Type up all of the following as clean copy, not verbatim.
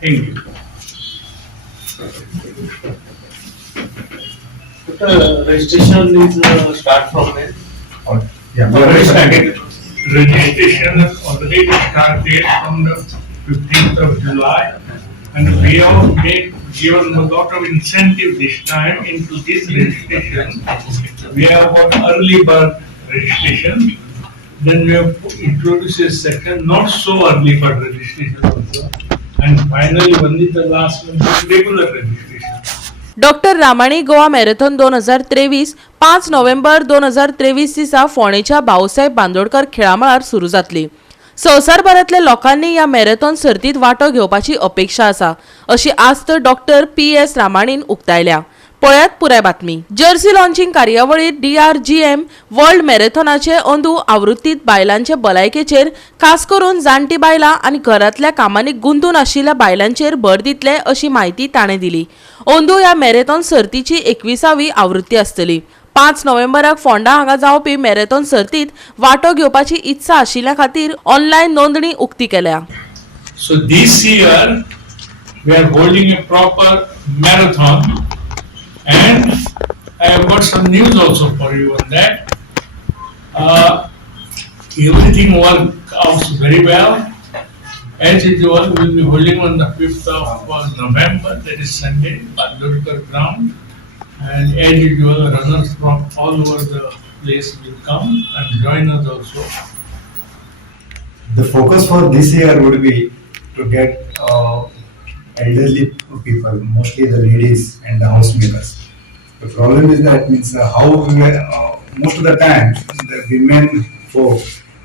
Thank you. Registration is start from when? Already started. Registration has already started from the 15th of July, and we have given a lot of incentive this time into this registration. We have got early bird registration. Then we have introduced a second, not so early bird registration also. And finally, only the last one is regular registration. Doctor Ramani Goa marathon 2023 5 November 2023 दिसा फोंडेच्या भाऊसाहेब बांदोडकर खेळामळार सुरू जातली। संवसारभरातल्या लोकांनी या marathon सर्तीत वांटो घेवपाची अपेक्षा आसा अशी आस्त डॉक्टर PS रामाणीन उक्तायल्या। पळयात पुराय बातमी। जर्सी लॉन्चिंग कार्यावळीत DRGM वर्ल्ड मॅरेथॉनाचे अंदू आवृत्तीत बायलांचे भलायकेचेर खास करून जाणटी बायलां आनी घरातल्या कामांनी गुंतून आशिल्ल्या बायलांचेर भर दितले अशी माहिती ताणें दिली। अंदू या मॅरेथॉन सर्तीची 21वी आवृत्ती आसतली। 5 नोव्हेंबराक फोंडा हांगा जावपी मॅरेथॉन सर्तीत वांटो घेवपाची इत्सा आशिल्ल्या खातीर ऑनलायन नोंदणी उक्ती केल्या। So this year we are holding a proper marathon, and I have got some news also for you on that. Everything worked out very well. As usual, we will be holding on the 5th of November, that is Sunday, at Bandurkar ground. And as usual, runners from all over the place will come and join us also. The focus for this year would be to get elderly people, mostly the ladies and the housemakers. The problem is that most of the time the women folk,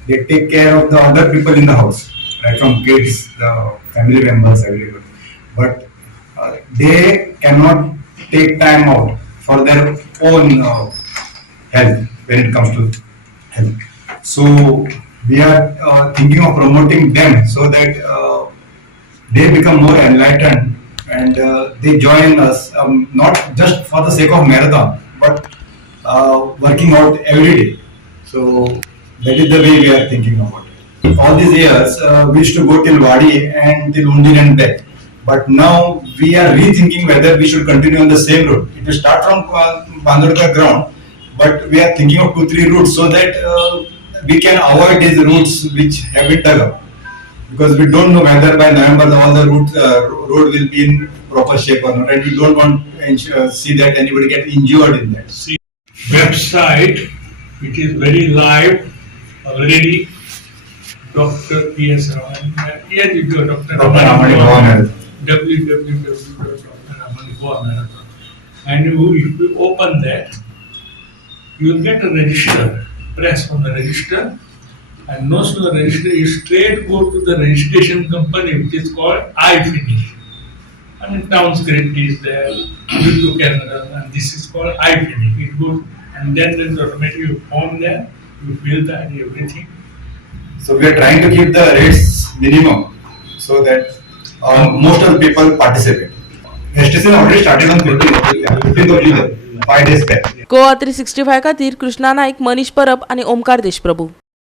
they take care of the other people in the house, right from kids, the family members, everybody. But they cannot take time out for their own health when it comes to health. So we are thinking of promoting them so that they become more enlightened and they join us, not just for the sake of marathon, but working out every day. So that is the way we are thinking about it. All these years we used to go till Wadi and till Undin and back, but now we are rethinking whether we should continue on the same route. It will start from Bandurkar ground, but we are thinking of 2-3 routes so that we can avoid these routes which have been dug up, because we don't know whether by November all the road will be in proper shape or not, and we don't want to see that anybody get injured in that. See, website which is very live already. Dr. PS Ramani, here you go, Dr. Ramani Goa, www.Ramani Goa Marathon. And if you open that, you will get a register. Press on the register, and no sooner the register, you straight go to the registration company which is called iFinish. I mean, town script is there, you to Canada, and this is called iFinish. It goes, and then there's automatically form there, you fill that everything. So we are trying to keep the rates minimum so that most of the people participate. Registration already started on 15th of July, 5 days back. GOA365 खातीर कृष्णा नाईक, मनीष परब आणि ओमकार देशप्रभू।